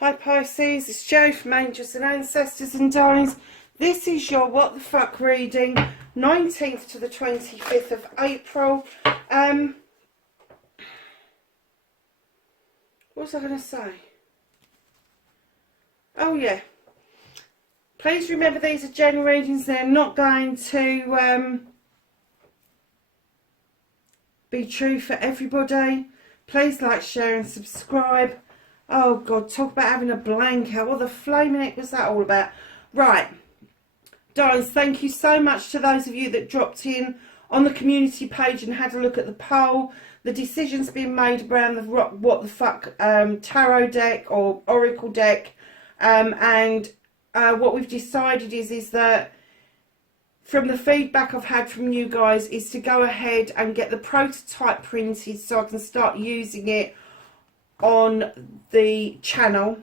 Hi Pisces, it's Jo from Angels and Ancestors and Darlings. This is your What the Fuck reading, 19th to the 25th of April. What was I going to say? Oh yeah. Please remember these are general readings. They're not going to be true for everybody. Please like, share and subscribe. Oh God, talk about having a blanket. What the flaming heck was that all about? Right, darlings, thank you so much to those of you that dropped in on the community page and had a look at the poll. The decisions being made around the What the Fuck tarot deck or oracle deck. What we've decided is that from the feedback I've had from you guys is to go ahead and get the prototype printed so I can start using it on the channel,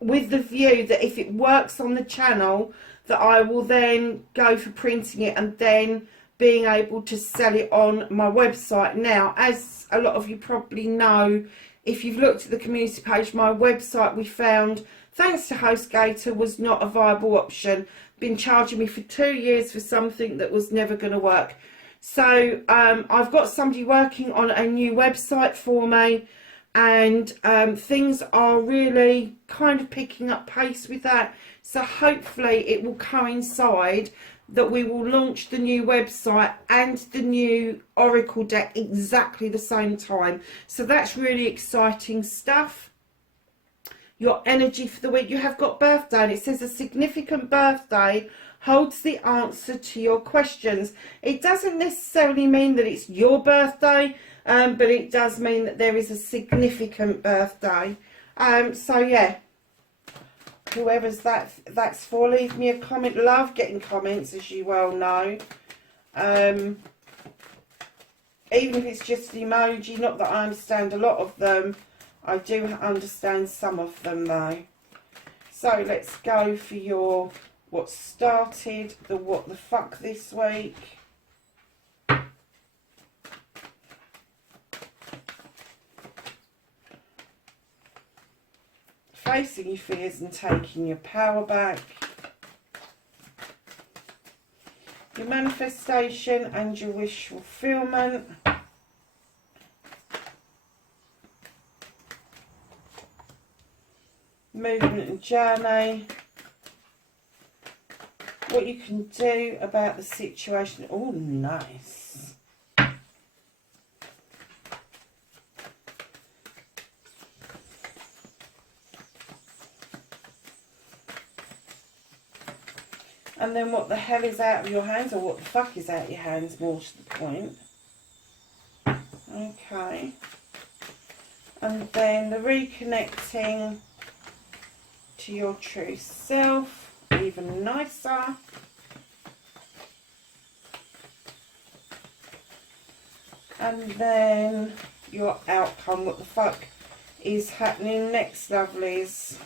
with the view that if it works on the channel that I will then go for printing it and then being able to sell it on my website. Now, as a lot of you probably know, if you've looked at the community page, my website, we found, thanks to HostGator, was not a viable option. Been charging me for 2 years for something that was never going to work. So I've got somebody working on a new website for me, and things are really kind of picking up pace with that. So hopefully it will coincide that we will launch the new website and the new oracle deck exactly the same time. So that's really exciting stuff. Your energy for the week, you have got birthday, and it says a significant birthday holds the answer to your questions. It doesn't necessarily mean that it's your birthday, but it does mean that there is a significant birthday. So yeah, whoever's that's for, leave me a comment. Love getting comments, as you well know. Even if it's just an emoji, not that I understand a lot of them. I do understand some of them though. So let's go for your what started the What the Fuck this week. Facing your fears and taking your power back. Your manifestation and your wish fulfillment. Movement and journey. What you can do about the situation. Oh, nice. And then what the hell is out of your hands, or what the fuck is out of your hands, more to the point. Okay. And then the reconnecting to your true self. Even nicer. And then your outcome. What the fuck is happening next, lovelies?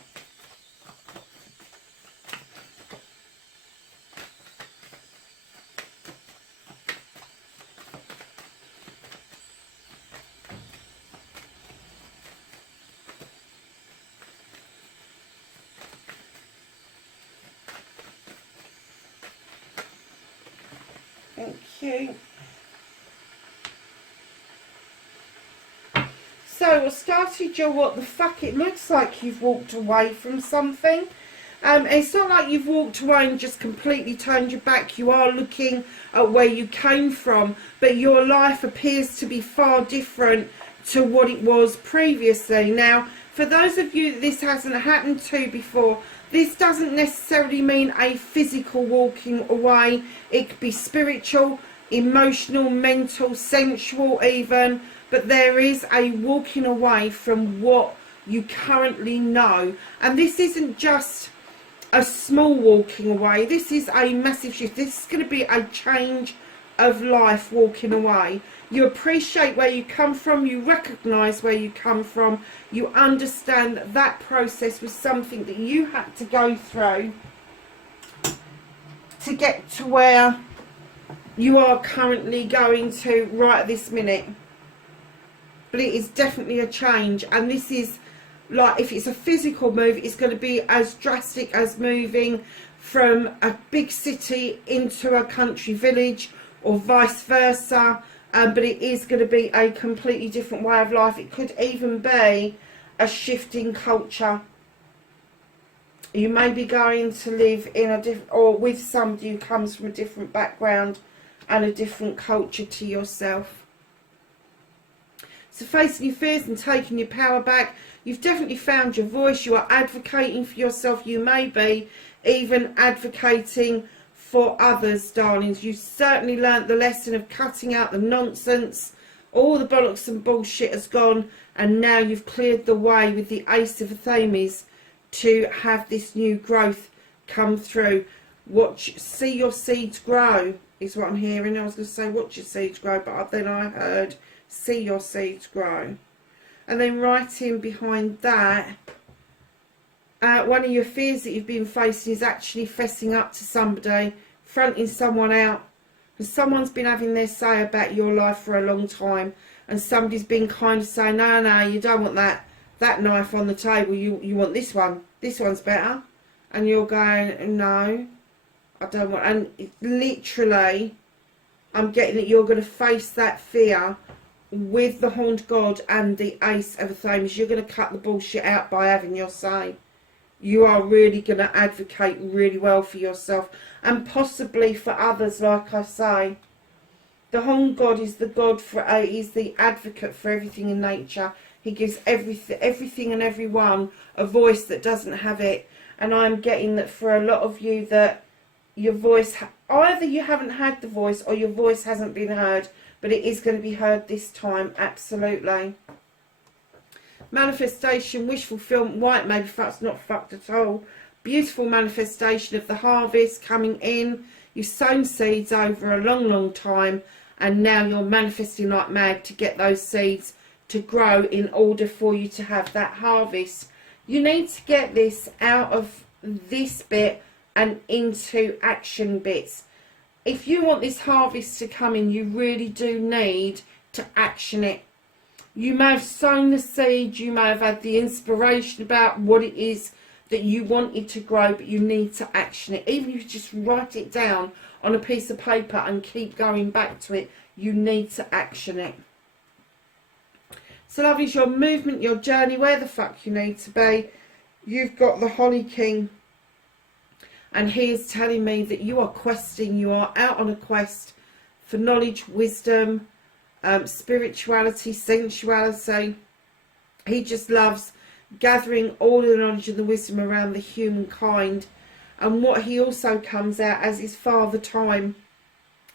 Thank you. So I started your What the Fuck. It looks like you've walked away from something. It's not like you've walked away and just completely turned your back. You are looking at where you came from, but your life appears to be far different to what it was previously. Now, for those of you that this hasn't happened to before, this doesn't necessarily mean a physical walking away. It could be spiritual, emotional, mental, sensual even. But there is a walking away from what you currently know. And this isn't just a small walking away. This is a massive shift. This is going to be a change of life walking away. You appreciate where you come from, you recognise where you come from, you understand that that process was something that you had to go through to get to where you are currently going to right at this minute. But it is definitely a change, and this is like, if it's a physical move, it's going to be as drastic as moving from a big city into a country village, or vice versa. But it is going to be a completely different way of life. It could even be a shift in culture. You may be going to live in a different, or with somebody who comes from a different background and a different culture to yourself. So facing your fears and taking your power back, you've definitely found your voice. You are advocating for yourself. You may be even advocating for others, darlings. You certainly learnt the lesson of cutting out the nonsense. All the bollocks and bullshit has gone, and now you've cleared the way with the Ace of Athenes to have this new growth come through. See your seeds grow is what I'm hearing. I was going to say watch your seeds grow, but then I heard see your seeds grow. And then right in behind that, one of your fears that you've been facing is actually fessing up to somebody, fronting someone out. And someone's been having their say about your life for a long time, and somebody's been kind of saying, no, you don't want that knife on the table, you want this one. This one's better. And you're going, no, I don't want. And literally, I'm getting that you're going to face that fear with the Horned God and the Ace of Athenes. You're going to cut the bullshit out by having your say. You are really going to advocate really well for yourself, and possibly for others, like I say. The Horned God is the God for, he's the advocate for everything in nature. He gives everything and everyone a voice that doesn't have it. And I'm getting that for a lot of you, that your voice, either you haven't had the voice or your voice hasn't been heard, but it is going to be heard this time, absolutely. Manifestation, wish fulfillment, white maybe fucked, not fucked at all. Beautiful manifestation of the harvest coming in. You've sown seeds over a long time, and now you're manifesting like mad to get those seeds to grow in order for you to have that harvest. You need to get this out of this bit and into action bits. If you want this harvest to come in, you really do need to action it. You may have sown the seed, you may have had the inspiration about what it is that you wanted to grow, but you need to action it. Even if you just write it down on a piece of paper and keep going back to it, you need to action it. So lovely, your movement, your journey, where the fuck you need to be. You've got the Holly King. And he is telling me that you are questing, you are out on a quest for knowledge, wisdom, spirituality, sensuality. He just loves gathering all the knowledge and the wisdom around the humankind. And what he also comes out as is Father Time.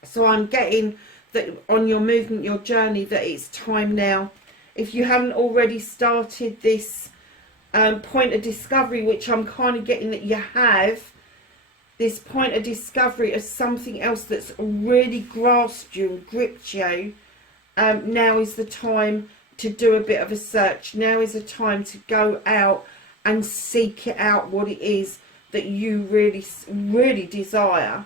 So I'm getting that on your movement, your journey, that it's time now. If you haven't already started this point of discovery, which I'm kind of getting that you have, this point of discovery of something else that's really grasped you and gripped you, now is the time to do a bit of a search. Now is the time to go out and seek it out, what it is that you really desire.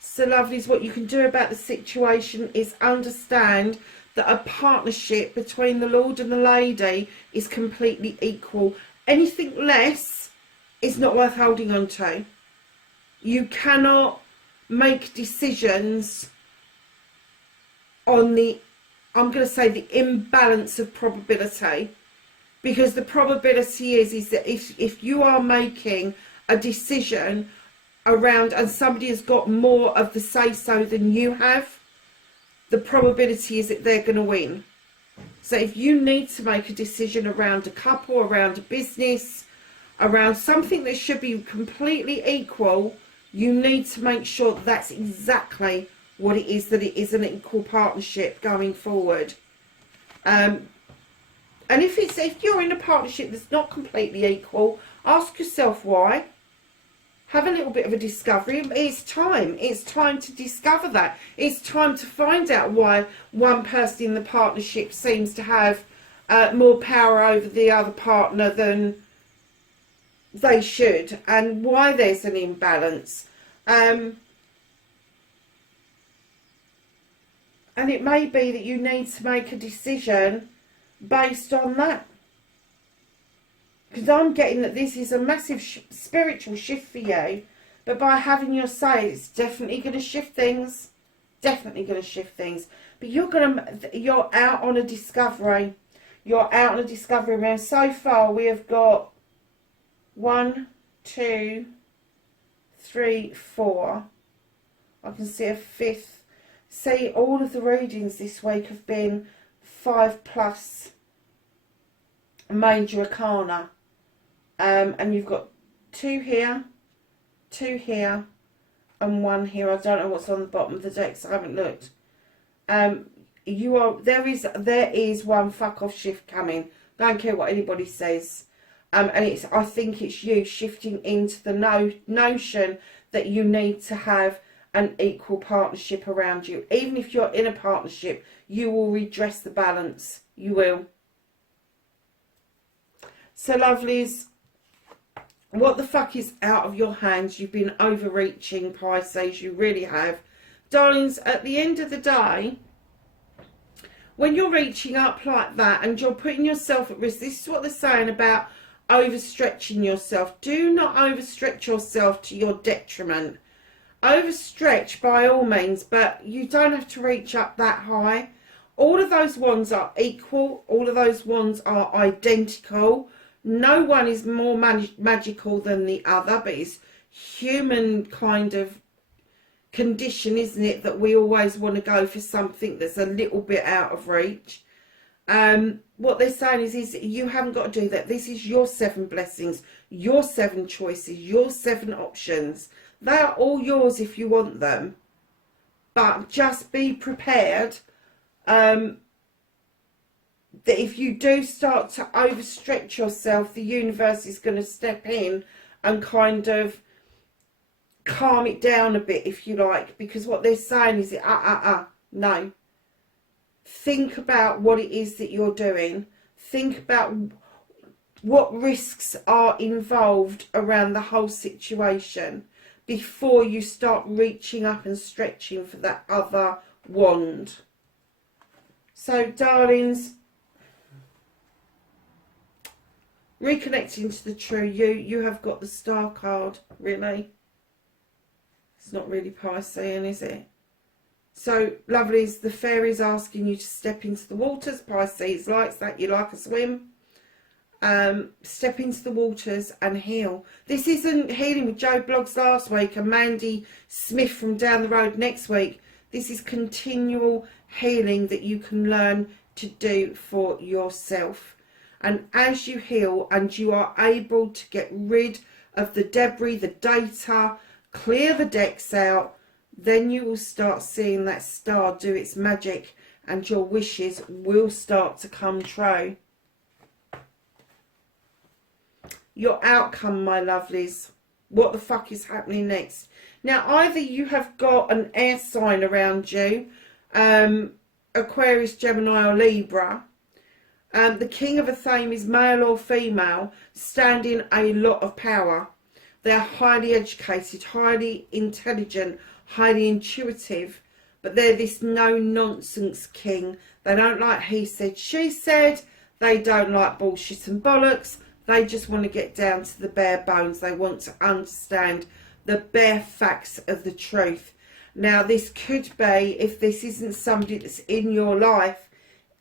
So lovelies, what you can do about the situation is understand that a partnership between the Lord and the Lady is completely equal. Anything less is not worth holding on to. You cannot make decisions on the, I'm going to say, the imbalance of probability, because the probability is that if you are making a decision around and somebody has got more of the say-so than you have, the probability is that they're going to win. So if you need to make a decision around a couple, around a business, around something that should be completely equal, you need to make sure that that's exactly what it is, that it is an equal partnership going forward. And if you're in a partnership that's not completely equal, ask yourself why. Have a little bit of a discovery. It's time. It's time to discover that. It's time to find out why one person in the partnership seems to have more power over the other partner than they should, and why there's an imbalance. And it may be that you need to make a decision based on that. Because I'm getting that this is a massive spiritual shift for you. But by having your say, it's definitely going to shift things. Definitely going to shift things. But you're out on a discovery. You're out on a discovery. Now, so far we have got 1, 2, 3, 4. I can see a 5th. See, all of the readings this week have been 5+ major arcana. And you've got 2 here, 2 here, and 1 here. I don't know what's on the bottom of the deck, so I haven't looked. There is one fuck off shift coming. Don't care what anybody says. And I think it's you shifting into the notion that you need to have an equal partnership around you. Even if you're in a partnership, you will redress the balance. You will. So lovelies, what the fuck is out of your hands? You've been overreaching, Pisces. You really have. Darlings, at the end of the day, when you're reaching up like that and you're putting yourself at risk, this is what they're saying about overstretching yourself. Do not overstretch yourself to your detriment. Overstretch by all means, but you don't have to reach up that high. All of those wands are equal. All of those wands are identical. No one is more magical than the other, but it's human kind of condition, isn't it, that we always want to go for something that's a little bit out of reach. What they're saying is you haven't got to do that. This is your 7 blessings, your 7 choices, your 7 options. They are all yours if you want them, but just be prepared that if you do start to overstretch yourself, the universe is going to step in and kind of calm it down a bit, if you like, because what they're saying is no. Think about what it is that you're doing. Think about what risks are involved around the whole situation before you start reaching up and stretching for that other wand. So, darlings, reconnecting to the true you have got the Star card. Really, it's not really Piscean, is it? So, lovelies, the fairy's asking you to step into the waters. Pisces likes that. You like a swim. Step into the waters and heal. This isn't healing with Joe Bloggs last week and Mandy Smith from down the road next week. This is continual healing that you can learn to do for yourself. And as you heal and you are able to get rid of the debris, the data, clear the decks out, then you will start seeing that star do its magic and your wishes will start to come true. Your outcome, my lovelies. What the fuck is happening next? Now, either you have got an air sign around you, Aquarius, Gemini or Libra. The king of a theme is male or female, standing a lot of power. They're highly educated, highly intelligent, highly intuitive, but they're this no-nonsense king. They don't like he said, she said. They don't like bullshit and bollocks. They just want to get down to the bare bones. They want to understand the bare facts of the truth. Now, this could be, if this isn't somebody that's in your life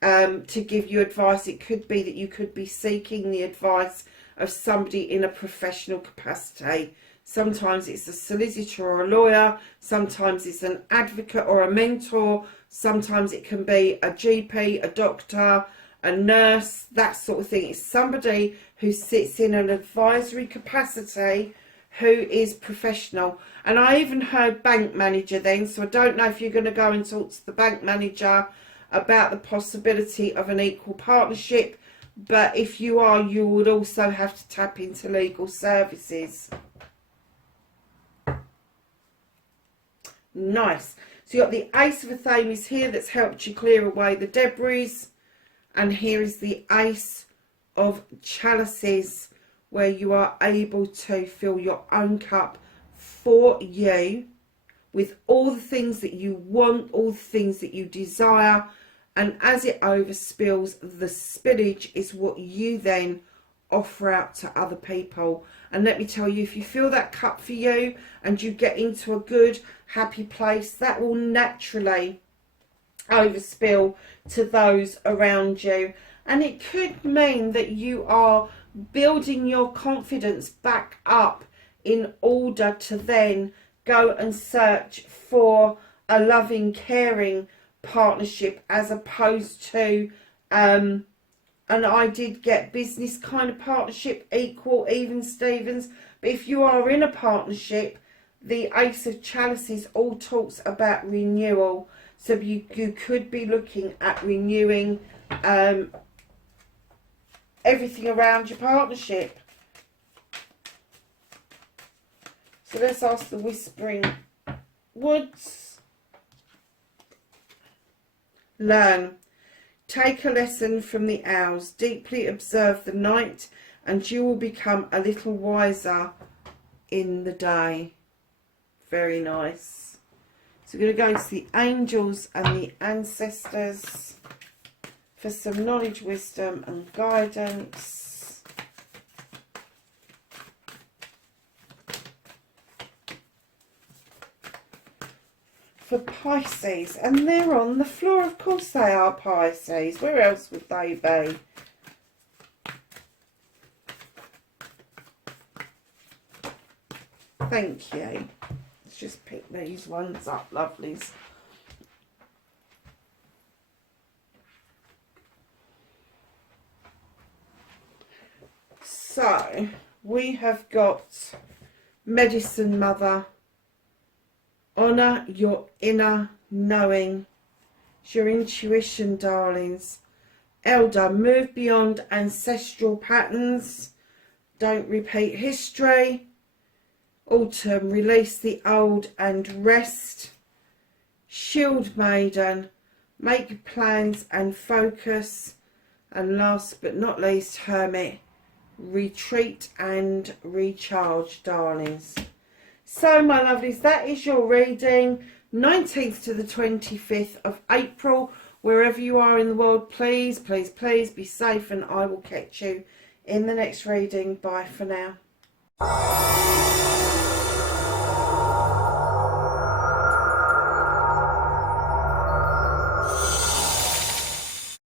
to give you advice, it could be that you could be seeking the advice of somebody in a professional capacity. Sometimes it's a solicitor or a lawyer. Sometimes it's an advocate or a mentor. Sometimes it can be a GP, a doctor, a nurse, that sort of thing. It's somebody who sits in an advisory capacity who is professional. And I even heard bank manager then, so I don't know if you're going to go and talk to the bank manager about the possibility of an equal partnership, but if you are, you would also have to tap into legal services. Nice. So you got the Ace of Athames here that's helped you clear away the debris. And here is the Ace of Chalices, where you are able to fill your own cup for you with all the things that you want, all the things that you desire. And as it overspills, the spillage is what you then offer out to other people. And let me tell you, if you fill that cup for you and you get into a good, happy place, that will naturally overspill to those around you. And it could mean that you are building your confidence back up in order to then go and search for a loving, caring partnership, as opposed to and I did get business kind of partnership, equal, even Stevens. But if you are in a partnership, the Ace of Chalices all talks about renewal. So you could be looking at renewing everything around your partnership. So let's ask the Whispering Woods. Learn. Take a lesson from the owls. Deeply observe the night, and you will become a little wiser in the day. Very nice. So we're going to go to the angels and the ancestors for some knowledge, wisdom and guidance. For Pisces, and they're on the floor. Of course they are, Pisces. Where else would they be? Thank you. Let's just pick these ones up, lovelies. So we have got Medicine Mother. Honour your inner knowing. It's your intuition, darlings. Elder, move beyond ancestral patterns. Don't repeat history. Autumn, release the old and rest. Shield Maiden, make plans and focus. And last but not least, Hermit, retreat and recharge, darlings. So, my lovelies, that is your reading, 19th to the 25th of April. Wherever you are in the world, please, please, please be safe, and I will catch you in the next reading. Bye for now.